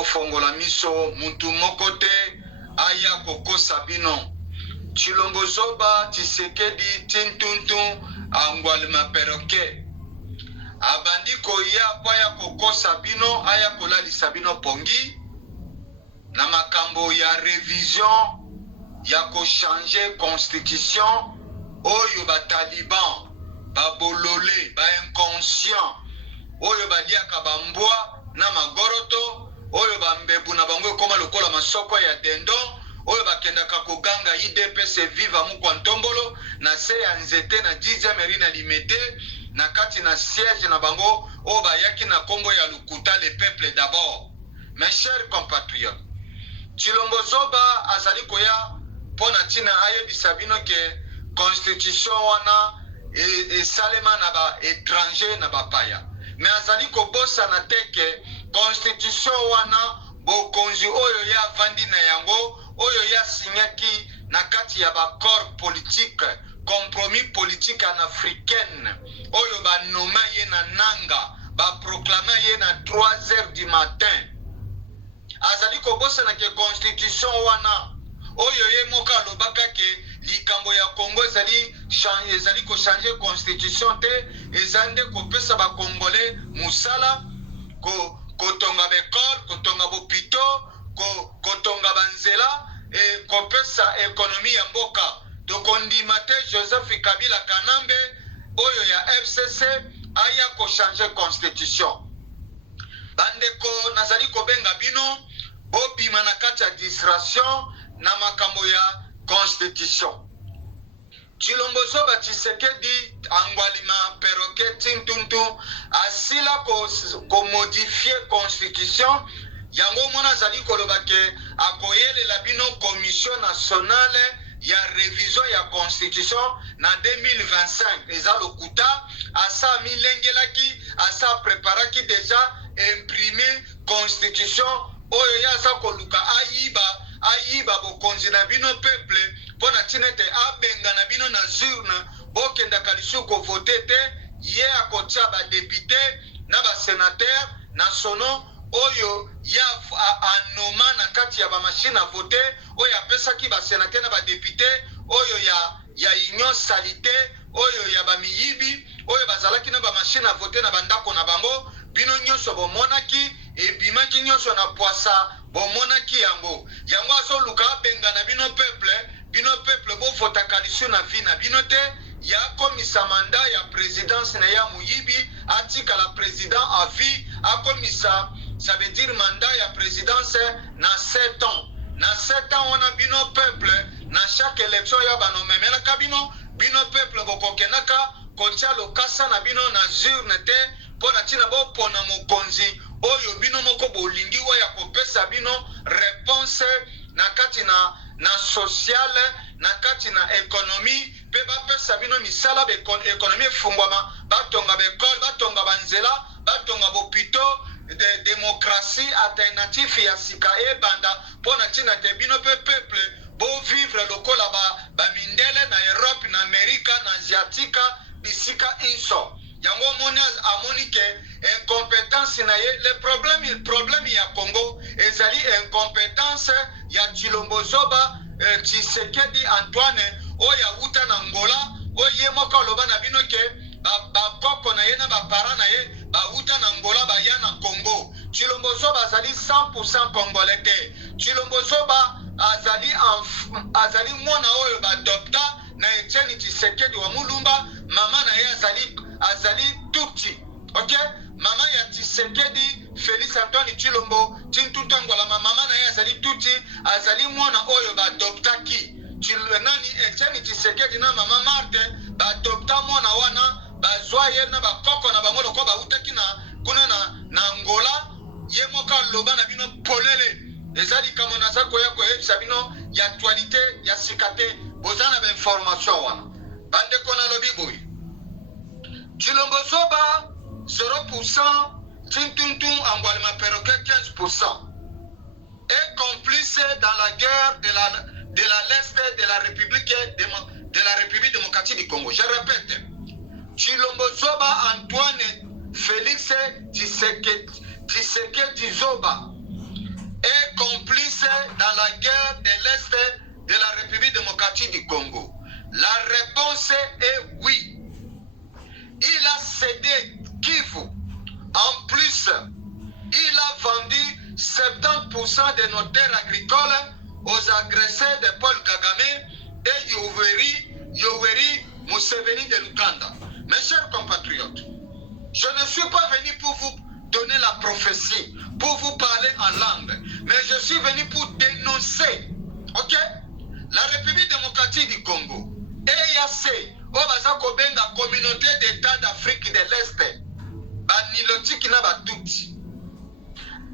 bofongola miso mutu mokote aya kokosa bino. Tshilombo Zoba Tshisekedi Tintuntu Angwalima Perroquet abandi koya kwaya kokosa bino aya kolalisa bino pongi na makambo ya revision ya ko changer constitution oyo ba taliban ba bolole ba inconscient oyo baliaka bambwa na magoroto oyo bambebu na bango koma lokola masoko ya dendo oyo bakendaka koganga IDPS viva mukwa ntombolo na se ya nzete na 10e mairie na limete na kati na siège na bango oyo bayaki na kombo ya lukuta le peuple d'abord. Mes chers compatriotes, Tshilombo Zoba azali koya pona tina ayebisa bino ke constitution wana esalema na ba étranger na bapaya. Mais azali kobosa na teke constitution wana bokonzi oyo ya vandi na yango oyo ya signaki na kati ya ba corps politique compromis politique en africaine oyo ba noma ye na nanga ba proclama ye na 3h du matin. Azali kobosa na ke constitution wana oyo ye moka lobaka ke likambo ya Congo ezali ko changer constitution te ezande kopesa ba congolais musala kotonga bekol kotonga bopito kotonga banzela e kopesa ekonomi ya mboka tokondima te Joseph Kabila Kanambe oyo ya FCC aya ko changer constitution. Bandeko nazali kobenga bino bobima na kati ya distraction na makambo ya constitution. Tshilombo Zoba Tshisekedi Angwalima Perroquet Tintuntu asila ko modifier constitution yango mona zali koloba ke akoyelela bino commission nationale ya révision ya constitution na 2025 eza lokuta asa milengelaki asa preparaki déjà imprimer constitution oyo ya sa koluka ayiba bokonzi na bino peuple pona tinete abenga na bino na urne bokenda kalisu ko voter te ye akotia ba député na ba sénateur nationaux oyo ya anoma na kati ya ba machine à voter oyo apesaki ba sénateur na ba député oyo ya union salite oyo ya ba miyibi oyo bazalaki na ba machine à voter na bandako na bango bino nyonso bomonaki ebimaki nyonso na poisa bomonaki yango azoluka benga na bino peuple bofota kalisu na vi na bino te ya komisa manda ya présidence na ya muyibi atika la président à vie akomisa ça veut dire mandat ya présidence na 7 ans na 7 ans wana bino peuple na chaque élection ya banomemela kabino bino peuple bokokenaka kotia lokasa na bino na urne te pona tina bopona mokonzi oyo bino moko bolingi oya kopesa bino réponse na kati na sociale na kati na économie pe bapesa bino misala économie efungwama batonga bekole batonga banzela batonga bopito de démocratie alternative ya sika ebanda pona tina te bino pe peuple bo vivre lokola ba mindele na Europe na Amerika na Asiatika bisika inso yango amoni ke incompétence na ye le problème ya Congo ezali incompétence ya Tshilombo Zoba Tshisekedi Antoine oya uta na Angola oye moka loba na bino ke ba koko na ye na ba para na ye ba uta na Angola ba ya na Congo. Tshilombo Zoba azali 100% congolais te. Tshilombo Zoba azali mwana oyo ba adopta na Etienne Tshisekedi wa Mulumba mama na ye azali tuti. OK? Mama ya Tshisekedi Félix Antoine Tshilombo Tintuntu Angwalima mama na ye azali tuti azali mwana oyo ba adoptaki. Nani Etienne Tshisekedi na mama Martin ba adopta mwana wana bazwa ye na bakoko na bango loko bautaki na kuna na Angola ye moka loba na bino polele ezali kama na zako yako yebisa bino ya actualité ya sikate bozana ba information wana bande kona lobi boy Tshilombo Zoba 0%, Tintuntu Angwalima Perroquet 15%. Est complice dans la guerre de l'Est de la République démocratique du Congo. Je répète, Tshilombo Zoba Antoine Félix Tshisekedi Zoba est complice dans la guerre de l'Est de la République démocratique du Congo? La réponse est oui. Il a cédé Kivu. En plus, il a vendu 70% de nos terres agricoles aux agresseurs de Paul Kagame et Yoweri Museveni de l'Ouganda. Mes chers compatriotes, je ne suis pas venu pour vous donner la prophétie, pour vous parler en langue, mais je suis venu pour dénoncer, ok, la République démocratique du Congo, EAC, la communauté d'États d'Afrique de l'Est, Banilotiki na Batouti,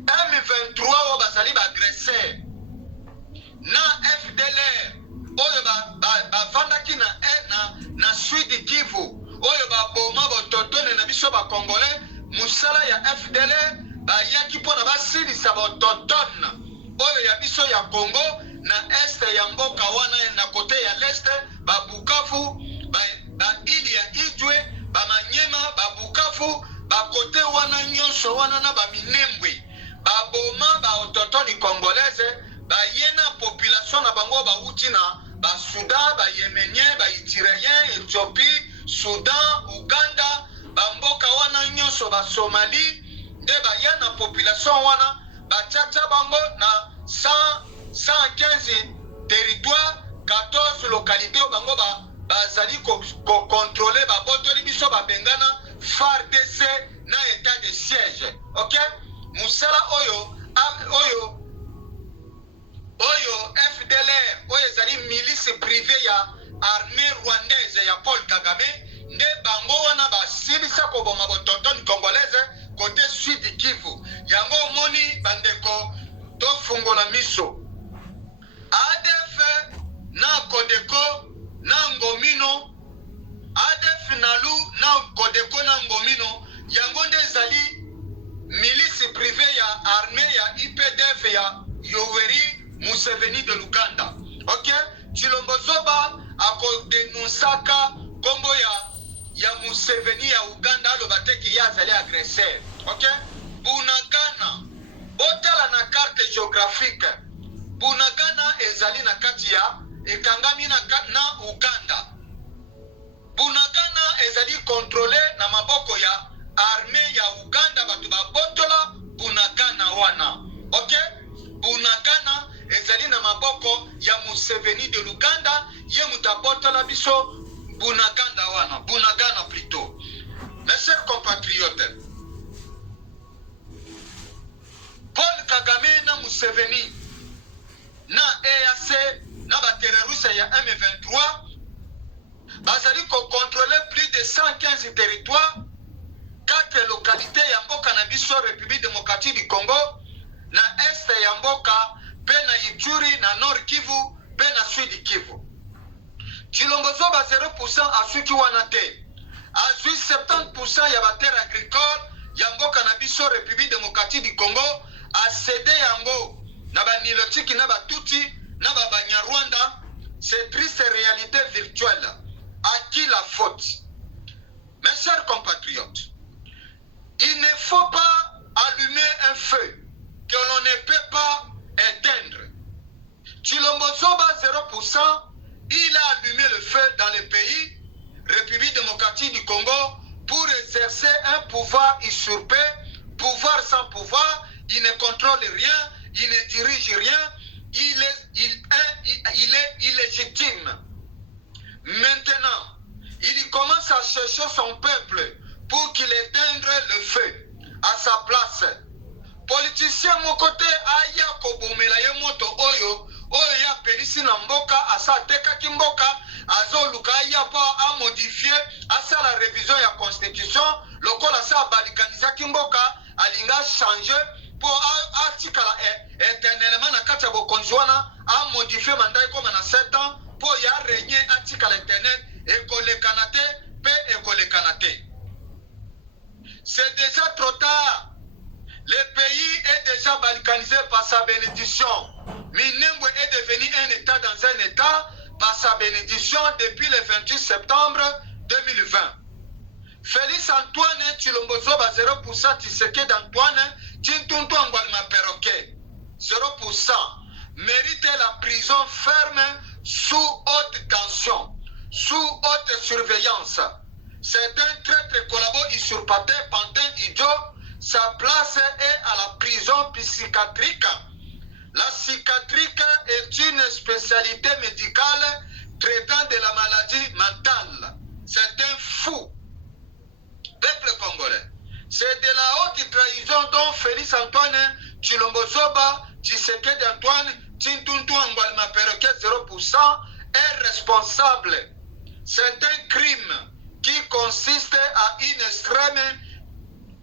M23 oyo bazali agresseur, na FDLR oyo bavandaki na Sud Kivu oyo baboma bototone na biso bakongolais. Musala ya FDLR bayaki mpona basilisa bototone oyo ya biso ya Congo na este ya mboka wana na kote ya leste, babukavu baili ya Ijwe, bamanyema, babukavu, bakote wana nyonso wana na baminembwe baboma baototoni congolaise, bayena population na bango bauti na basudan, bayemenien, baitirayen, Ethiopie, Sudan, Uganda, bamboka wana nyonso basomali nde bayena population wana batiatia bango na 115 territoire, 14 localité oyo bango bazali kontrole babotoli biso babengana FARDC na état de siège, ok. Musala oyo FDLR oyo ezali milice privé ya armée rwandaise ya Paul Kagame nde bango wana basilisa koboma bototoni congolaise kote Sud Kivu. Yango omoni bandeko tofungola miso, ADF na Kodeko na Ngomino, ADF Nalu na Kodeko na Ngomino, yango nde ezali milice privé ya armée ya IPDF ya Yoweri Museveni de l'Ouganda, ok. Chilombo Zoba akodenonsaka kombo ya Museveni ya Uganda alobateki ya azali agresseur, ok. Bunagana botala na carte géographique, Bunagana ezali na kati ya ekangami na Uganda. Bunagana ezali contrôlé na maboko ya armée ya Uganda, batu babotola Bunagana wana, ok. Bunagana ezali na maboko ya Museveni de l'Uganda, ye mutabotola biso Bunagana wana, Bunagana plutôt. Mes chers compatriotes, Paul Kagame na Museveni na EAC na baterroriste ya M23 bazali contrôler plus de 115 territoires, 4 localités ya mboka na biso République démocratique du Congo, na est ya mboka pe na Ituri, na Nord Kivu pe na Sud Kivu. Chilombo Zoba 0% asuki wana te, azui 70% ya baterre agricole ya mboka na biso République démocratique du Congo, acede yango na banilotiki na batuti na Banyarwanda. C'est triste réalité virtuelle. À qui la faute? Mes chers compatriotes, il ne faut pas allumer un feu que l'on ne peut pas éteindre. Chilombo Zoba 0%, il a allumé le feu dans le pays, République démocratique du Congo, pour exercer un pouvoir usurpé, pouvoir sans pouvoir. Il ne contrôle rien, il ne dirige rien, il est illégitime. Maintenant, il commence à chercher son peuple pour qu'il éteigne le feu à sa place. Politicien mon côté aya kobomela ye moto oyo ya perisi na mboka asa teka kimboka azo luka ya pa a modifier asa la révision ya constitution lokola sa balikaniza kimboka alinga changer pour article éternellement na kati ya bokonjwana a modifier mandat comme na 7 ans pour ya régner article éternel ekolekana te pe ekolekana te. C'est déjà trop tard. Le pays est déjà balkanisé par sa bénédiction. Minembwe est devenu un État dans un État par sa bénédiction depuis le 28 septembre 2020. Félix Antoine Chilombo Zoba 0% Tshisekedi Antoine Chintuntu Angwalima Perroquet. 0% méritait la prison ferme sous haute tension, sous haute surveillance. Certains traîtres collabos usurpateurs, pantins idiots, sa place est à la prison psychiatrique. La psychiatrique est une spécialité médicale traitant de la maladie mentale. C'est un fou. Peuple congolais. C'est de la haute trahison dont Félix Antoine Tshilombo Zoba, Tshisekedi Antoine, Tintuntu Angwalima Perroquet 0% est responsable. C'est un crime qui consiste à une extrême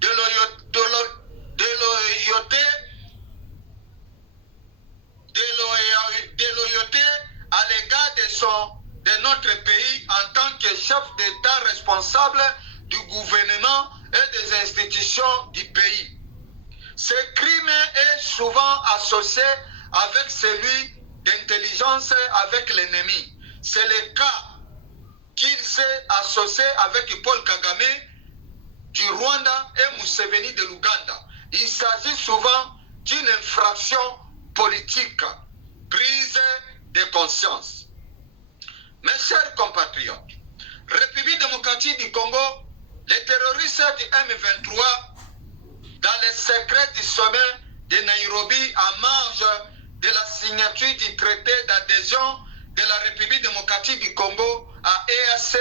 déloyauté à l'égard de notre pays en tant que chef d'État responsable du gouvernement et des institutions du pays. Ce crime est souvent associé avec celui d'intelligence avec l'ennemi. C'est le cas qu'il s'est associé avec Paul Kagame du Rwanda et Museveni de l'Ouganda. Il s'agit souvent d'une infraction politique, prise de conscience. Mes chers compatriotes, République démocratique du Congo, les terroristes du M23, dans les secrets du sommet de Nairobi, en marge de la signature du traité d'adhésion de la République démocratique du Congo à EAC,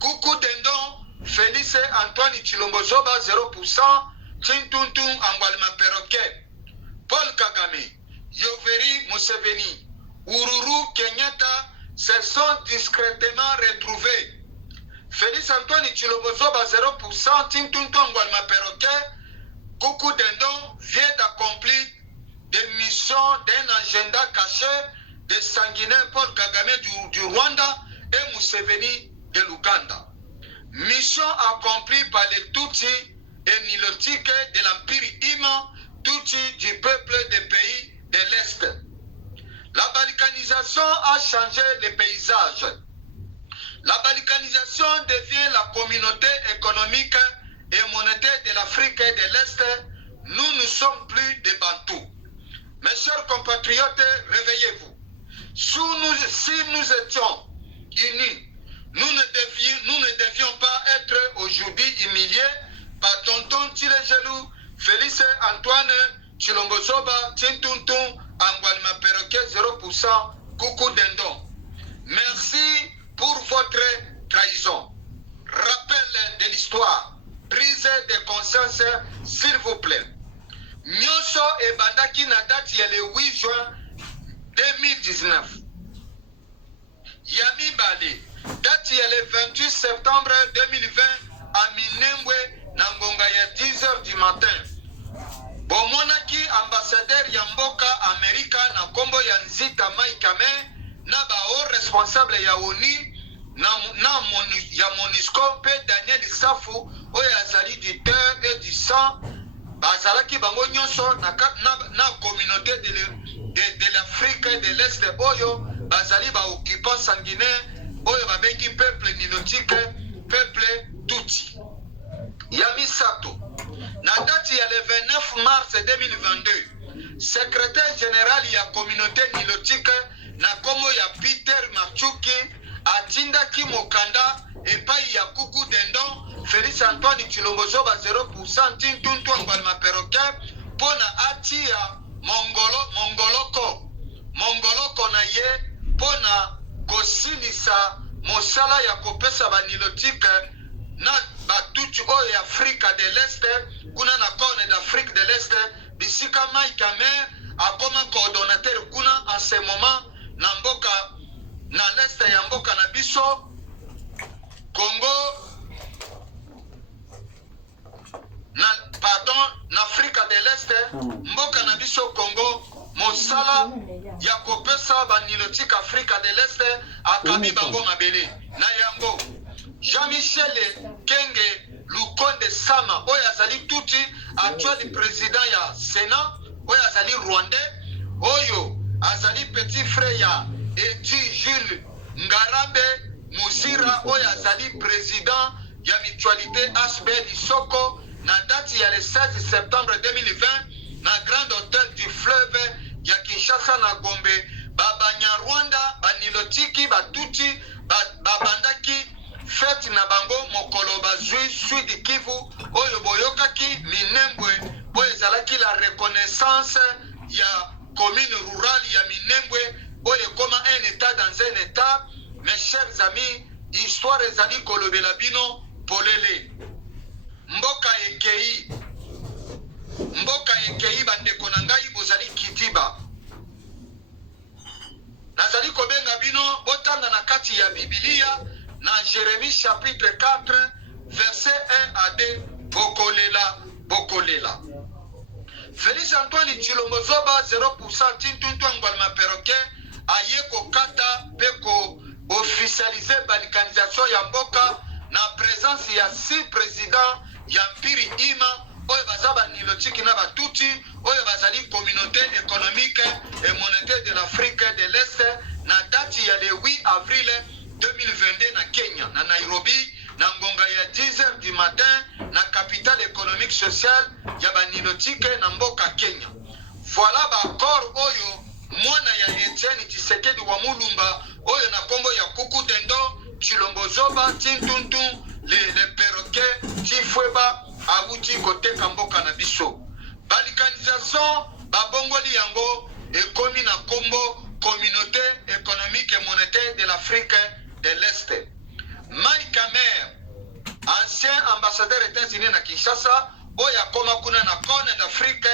Coucou Dendon, Félix Antoine Tshilombo Zoba 0%, Tintuntu Angwalima Perroquet, Paul Kagame, Yoweri Museveni, Uhuru Kenyatta se sont discrètement retrouvés. Félix Antoine Tshilombo Zoba 0%, Tintuntu Angwalima Perroquet, Coucou Dendon vient d'accomplir des missions d'un agenda caché de sanguinaires Paul Kagame du Rwanda et Museveni de l'Ouganda. Mission accomplie par les Tutsis et Nilotiques de l'Empire Ima, Tutsis du peuple des pays de l'Est. La balkanisation a changé les paysages. La balkanisation devient la communauté économique et monétaire de l'Afrique de l'Est. Nous ne sommes plus des Bantous. Mes chers compatriotes, réveillez-vous. Si nous étions unis, nous ne devions pas être aujourd'hui humiliés par Tonton Tilegelou, Félix Antoine Tshilombo Zoba, Tintuntu Angwalima Perroquet 0%, Coucou Dendon. Merci pour votre trahison. Rappel de l'histoire, prise de conscience, s'il vous plaît. Nyonso et Bandaki na date le 8 juin 2019. Yami Bali, date le 28 septembre 2020 à Minembwe, Nangonga ya 10h du matin. Bomonaki ambassadeur Yamboka Amerika na kombo ya Nzita Maikame na bao responsable ya ONU ya MONUSCO pe Daniel Safu oyo azali du cœur et du sang bazalaki bango nyonso na communauté de l'Afrique de l'Est oyo bazali ba occupant sanguinaire oyo babengi peuple nilotique, peuple Tutsi. Yami Sato, na date ya le 29 mars 2022, secrétaire général ya communauté nilotique na komo ya Peter Machuki atindaki mokanda epai ya Coucou Dendon Félix Antoine Tshilombo Zoba 0% Tintuntu Angwalima Perroquet pona atia mongoloko na ye pona kosilisa mosala ya kopesa banilotike na batutu oyo ya Afrika de l'Est kuna na Corne d'Afrique de l'Est bisika Maikame akoma coordonnateur kuna en ce moment na mboka na l'Est ya mboka na biso Congo na Afrika de l'Est mboka na biso Congo mosala ya kopesa banilotique Afrika de l'Est akami bango mabele na yango Jean-Michel Kenge Lukonde Sama oyo azali tuti actuel président ya Sénat oyo azali Rwandais oyo azali petit frère ya Edi Jules Ngarambe Muzira oyo azali président ya mutualité HB Lisoko na date ya le 16 septembre 2020 na grande hôtel du fleuve ya Kinshasa na Gombe Banyarwanda banilotiki batuti babandaki fete na bango mokolo bazwi Sud Kivu oyo boyokaki Minembwe oyo ezalaki la reconnaissance ya commune rurale ya Minembwe oyo koma un état dans un état. Mes chers amis, histoire ezali kolobela bino polele mboka ekei bandeko na ngai bozali kitiba. Nazali kobenga bino botanga na kati ya Biblia na Jérémie chapitre 4 verset 1 à 2 bokolela. Félix Antoine Tshilombo Zoba 0% Tintuntu Ngwalma Perroquet aye kokata peko officialiser balkanisation ya mboka na présence ya 6 présidents ya mpiri ima oyo baza banilotiki na batuti oyo bazali communauté économique et monétaire de l'Afrique de l'Est na date ya le 8 avril 2022 na Kenya na Nairobi na ngonga ya 10h du matin na capitale économique sociale ya banilotike na mboka Kenya. Voilà ba accord oyo mwana ya Etienne Tshisekedi wa Mulumba oyo na kombo ya Kuku Dendo Tshilombo Zoba Tintuntu le perroquet Tifweba awuti koteka mboka na biso. Balkanisation babongoli yango ekomi na kombo communauté économique et monétaire de l'Afrique de l'Est. Mike Hammer, ancien ambassadeur États-Unis na Kinshasa oyo akoma kuna na Corne d'Afrique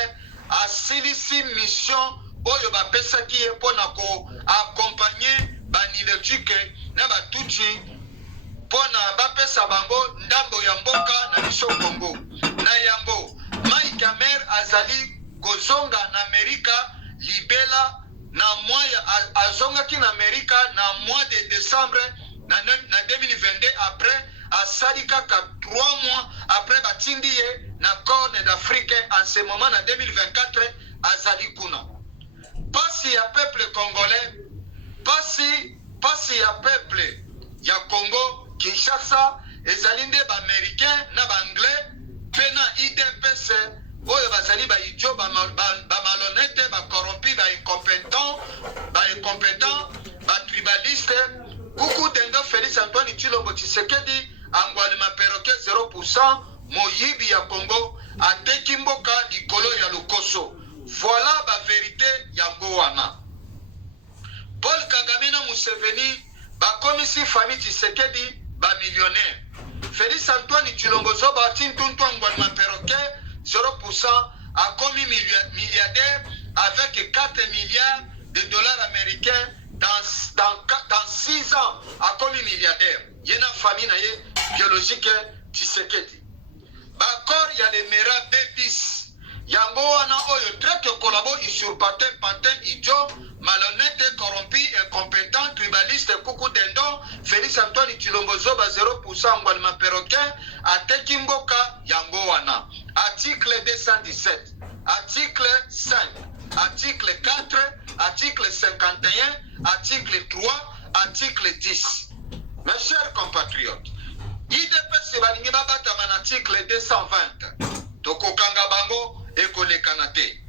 asilisi mission oyo bapesaki ye mpona ko accompagner banilotike na batuti mpona bapesa bango ndambo ya mboka na biso Kongo. Na yango Mike Hammer azali kozonga na Amerika libela na azongaki na Amerika na mois de décembre na 2022 après asali kaka 3 mois après batindi ye na Corne d'Afrique en ce moment na 2024 azali kuna. Pasi ya peuple congolais, pasi ya peuple ya Congo, Kinshasa, ezali nde ba américain na ba anglais, pena IDPS, oyo bazali ba idiot, ba malhonnête, ba corrompu, ba incompétent, ba tribaliste. Kuku Dendo Félix Antoine Tshilombo Tshisekedi, Ngwalma Perroquet 0%, moyibi ya Congo, ateki mboka likolo ya lokoso. Voilà la vérité yango wana. Paul Kagame na Museveni bakomisi famille Tshisekedi ba millionnaire. Félix Antoine Tshilombo Zoba Tintuntu Ngwalma Perroquet 0% a commis milliardaire avec 4 milliards de dollars américains dans 6 ans a commis milliardaire. Yena famille na ye biologique Tshisekedi. Bakor ya le mera bébis. Yango wana oyo treke kolabo usurpateur pantin idiot malhonnête corrompu incompétent tribaliste Kuku Dendo Félix Antoine Tshilombo Zoba 0% Ngwalma Perroquet ateki mboka yango wana. Article 217, article 5, article 4, article 51, article 3, article 10. Mes chers compatriotes, IDPS balingi babata man article 220 tokokanga bango ekolekana te.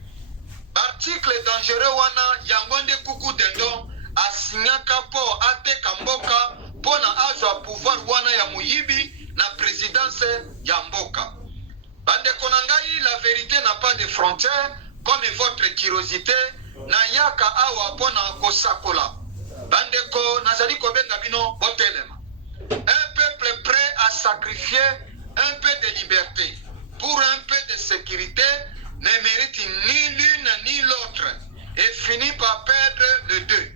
Article dangereux wana yango nde Kuku Dendo asinyaka po ateka mboka pona azwa pouvoir wana ya muyibi na présidence ya mboka. Bandeko na ngai, la vérité n'a pas de frontières comme votre curiosité na yaka awa pona kosakola. Bandeko nazali kobenga bino botelema. Un peuple prêt à sacrifier un peu de liberté pour un peu de sécurité ne mérite ni l'une ni l'autre et finit par perdre les deux.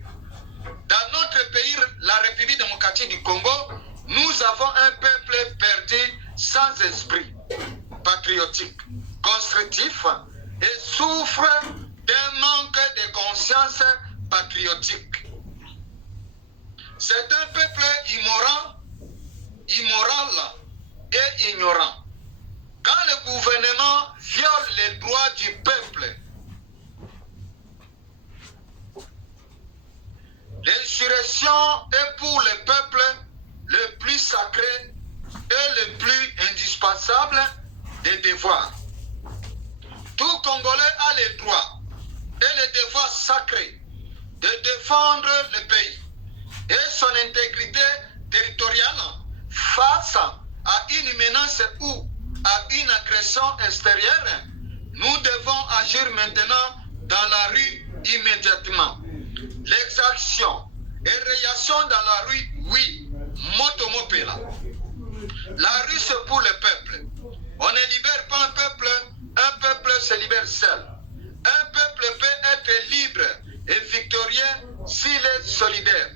Dans notre pays, la République démocratique du Congo, nous avons un peuple perdu sans esprit patriotique, constructif et souffre d'un manque de conscience patriotique. C'est un peuple immoral et ignorant. Quand le gouvernement viole les droits du peuple, l'insurrection est pour le peuple le plus sacré et le plus indispensable des devoirs. Tout Congolais a le droit et le devoir sacré de défendre le pays et son intégrité territoriale face à une menace ou à une agression extérieure. Nous devons agir maintenant dans la rue immédiatement. L'exaction et réaction dans la rue, oui, motomopela. La rue c'est pour le peuple. On ne libère pas un peuple se libère seul. Un peuple peut être libre et victorieux s'il est solidaire.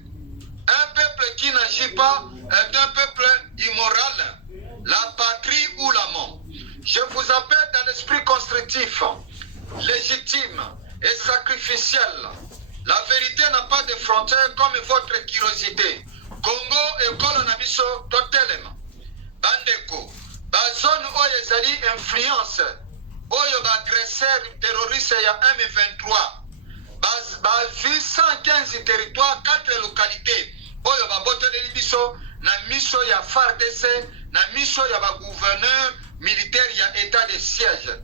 Un peuple qui n'agit pas est un peuple immoral, la patrie ou la mort. Je vous appelle dans l'esprit constructif, légitime et sacrificiel. La vérité n'a pas de frontières comme votre curiosité. Congo et Colonabiso totalement. Bandeko, bazone oyo ezali influence, oyo ba agresseur terroriste ya M23. Bazui 115 territoires, 4 localités. Oyo ba boteleli biso na miso ya FARDC, na miso ya ba gouverneur militaire ya état de siège.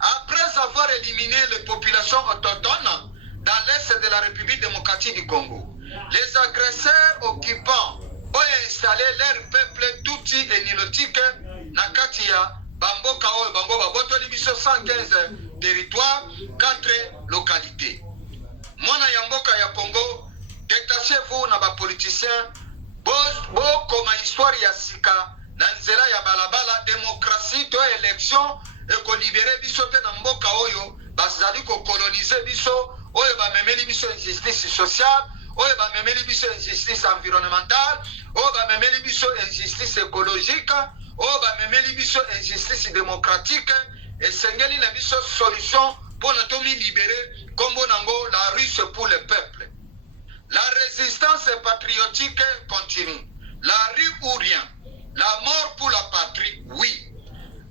Après avoir éliminé les populations autochtones dans l'est de la République démocratique du Congo, les agresseurs occupants ont installé leur peuple touti et nilotique na kati ya bamboka oyo bango babotoli biso 115 territoires, 4 localités. Mwana ya mboka ya Congo, détachez-vous na ba politiciens comme histoire ya sika na nzela ya balabala démocratie to élection et ko libérer biso te na mboka oyo bazali ko coloniser biso oyo ba memeli biso injustice sociale oyo ba memeli biso injustice environnementale oyo ba memeli biso injustice écologique oyo ba memeli biso injustice démocratique et sengeli na biso solution pour nous libérer comme bonango la rue c'est pour le peuple. La résistance patriotique continue. La rue ou rien. La mort pour la patrie, oui.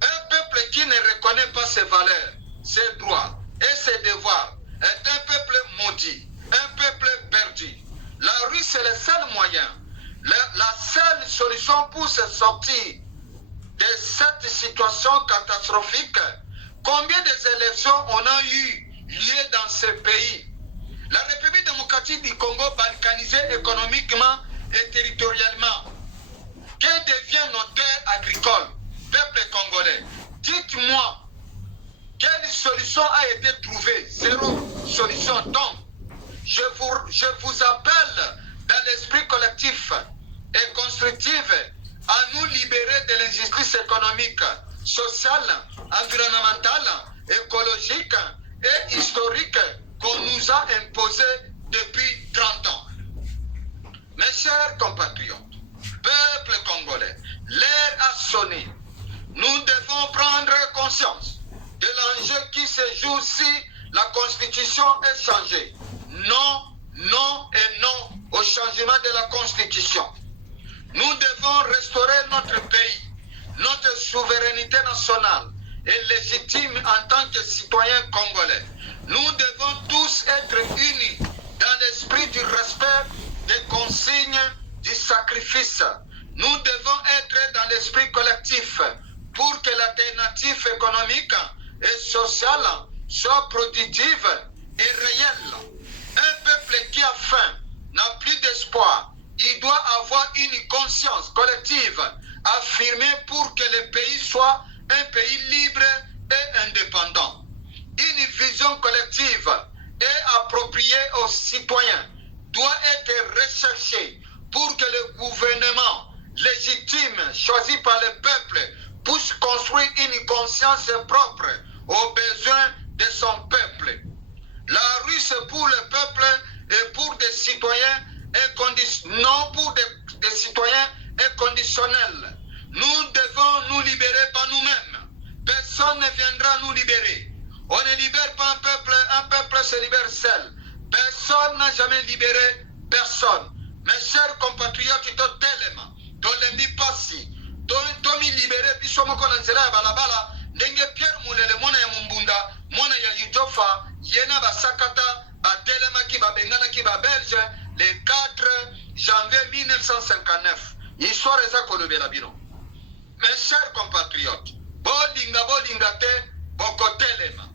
Un peuple qui ne reconnaît pas ses valeurs, ses droits et ses devoirs est un peuple maudit, un peuple perdu. La rue, c'est le seul moyen, la seule solution pour se sortir de cette situation catastrophique. Combien d'élections on a eu lieu dans ce pays? La République démocratique du Congo balkanisée économiquement et territorialement. Que devient nos terres agricoles, peuple congolais? Dites-moi, quelle solution a été trouvée? Zéro solution. Donc, je vous appelle dans l'esprit collectif et constructif à nous libérer de l'injustice économique, sociale, environnementale, écologique et historique qu'on nous a imposé depuis 30 ans. Mes chers compatriotes, peuple congolais, l'heure a sonné. Nous devons prendre conscience de l'enjeu qui se joue si la Constitution est changée. Non, non et non au changement de la Constitution. Nous devons restaurer notre pays, notre souveraineté nationale et légitime en tant que citoyens congolais. Nous devons tous être unis dans l'esprit du respect des consignes du sacrifice. Nous devons être dans l'esprit collectif pour que l'alternative économique et sociale soit productive et réelle. Un peuple qui a faim n'a plus d'espoir. Il doit avoir une conscience collective affirmée pour que le pays soit un pays libre et indépendant. Une vision collective et appropriée aux citoyens doit être recherchée pour que le gouvernement légitime choisi par le peuple puisse construire une conscience propre aux besoins de son peuple. La rue c'est pour le peuple et pour des citoyens non pour des citoyens inconditionnels. Nous devons nous libérer par nous-mêmes. Personne ne viendra nous libérer. On ne libère pas un peuple se libère seul. Personne n'a jamais libéré personne. Mes chers compatriotes, totalement, tolembi pasi, tomi libéré biso moko na nzela ya balabala, ndenge Pierre Mulele mona ya Mumbunda, mona ya Yujofa, yena basakata, batelema ki babengana ki baberge, le 4 janvier 1959. Histoire eza kolobela bino. Mes chers compatriotes, bolinga te, bokotelema.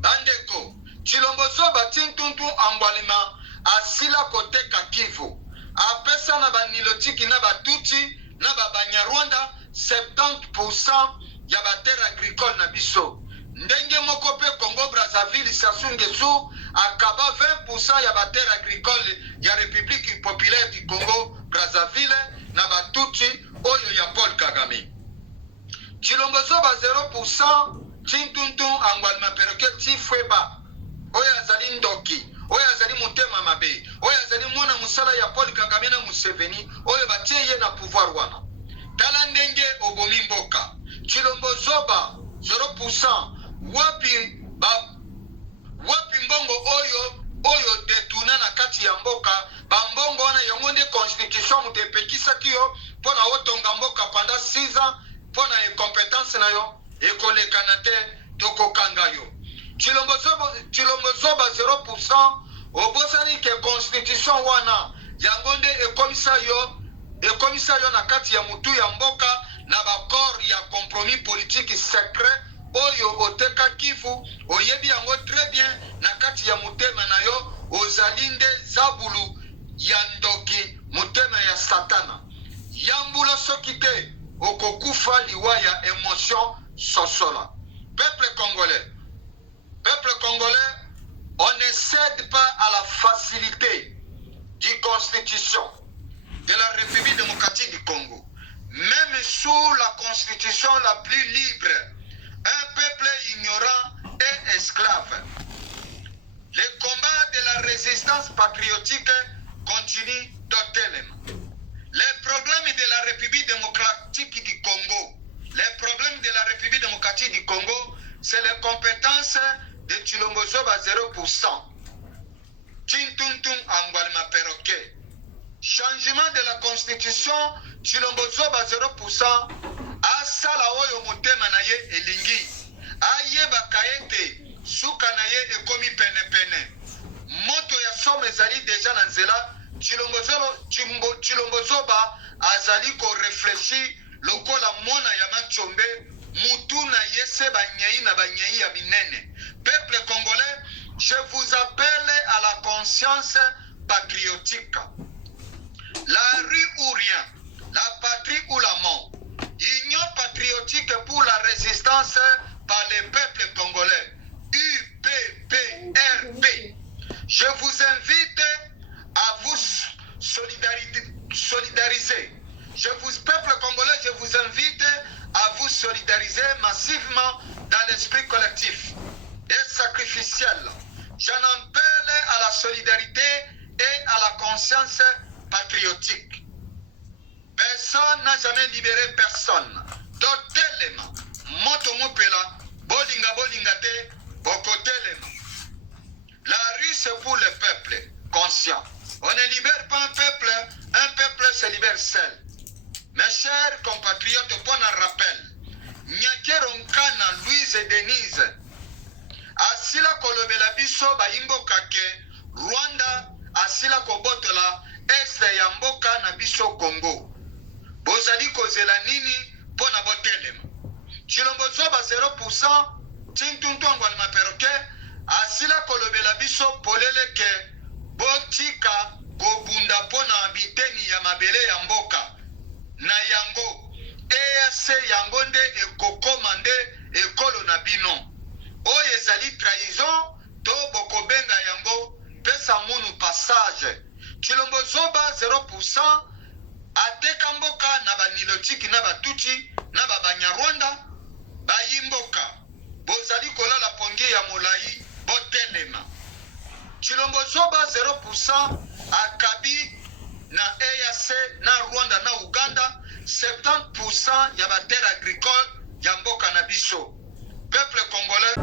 bandeko Chilombo Zoba tintuntu angwalima asila koteka Kivu apesa na banilotiki na batuti na Banyarwanda 70% ya terre agricole na biso ndenge moko pe Congo Brazzaville Sassou Nguesso akaba 20% ya terre agricole ya République populaire du Congo Brazzaville na batuti oyo ya Paul Kagame. Chilombo Zoba 0% tintuntu angwalima perroquet tifweba oyo azali ndoki oyo azali motema mabe oyo azali mwana musala ya Paul Kagame na Museveni oyo batie ye na pouvoir wana tala ndenge obomi mboka. Chilombo Zoba 0% wapi mbongo oyo detuna na kati ya mboka bambongo wana yango nde constitution mutepekisa kiyo pona otonga mboka pendant 6 ans pona compétence na yo ekolekana te tokokanga yo. Chilombo Zoba 0% obosani ke constitution wana yango nde ekomisa yo na kati ya mutu ya mboka na bakor ya compromis politique secret oyo oteka Kivu oyebi yango très bien na kati ya mutema na yo ozalinde zabulu ya ndoki mutema ya satana yambula soki te okokufa liwa ya émotion sosola. Peuple congolais, on ne cède pas à la facilité du constitution de la République démocratique du Congo. Même sous la constitution la plus libre, un peuple ignorant et esclave. Le combat de la résistance patriotique continue totalement. Les problèmes de la République démocratique du Congo, c'est les compétences de Chilombo Zoba 0%. Tintuntum angwalima perroquet. Changement de la constitution, Chilombo Zoba 0%. Asala oyo motema na ye elingi. Ayeba kaete suka na ye ekomi pene. Moto ya somme ezali deja na nzela. Chilombo Zoba azali ko réfléchir lokola mona ya machombe mutu na yese banyei na banyei ya binene. Peuple congolais, je vous appelle à la conscience patriotique. La rue ou rien, la patrie ou la mort. Union patriotique pour la résistance par les peuples congolais. UPPRP. Je vous invite à vous solidariser. Peuple congolais, je vous invite à vous solidariser massivement dans l'esprit collectif et sacrificiel. J'en appelle à la solidarité et à la conscience patriotique. Personne n'a jamais libéré personne. Totalement. Moto mopela, bolinga te, bokotelema. La rue c'est pour le peuple conscient. On ne libère pas un peuple se libère seul. Mes chers compatriotes, bon rappel. Nyakero Nkana, Louise et Denise. Asila kolobela biso baimbo kake Rwanda asila kobotola este ya mboka na biso Congo. Bozali kozela nini pona botelema. Chilombo Zoba 0%, tintuntu angwalima perroquet asila kolobela biso polele ke botika kobunda pona biteni ya mabele ya mboka na yango EAC yango nde ekokoma nde ekolo na bino oyo ezali trahison to bokobenga yango pesa munu passage. Chilombo Zoba 0% ateka mboka na banilotiki na batuti na Banyarwanda bayimboka bozali kolala ponge ya molai botelema. Chilombo Zoba 0% akabi na EAC na Rwanda na Uganda 70% ya terre agricole ya mboka na biso. Peuple congolais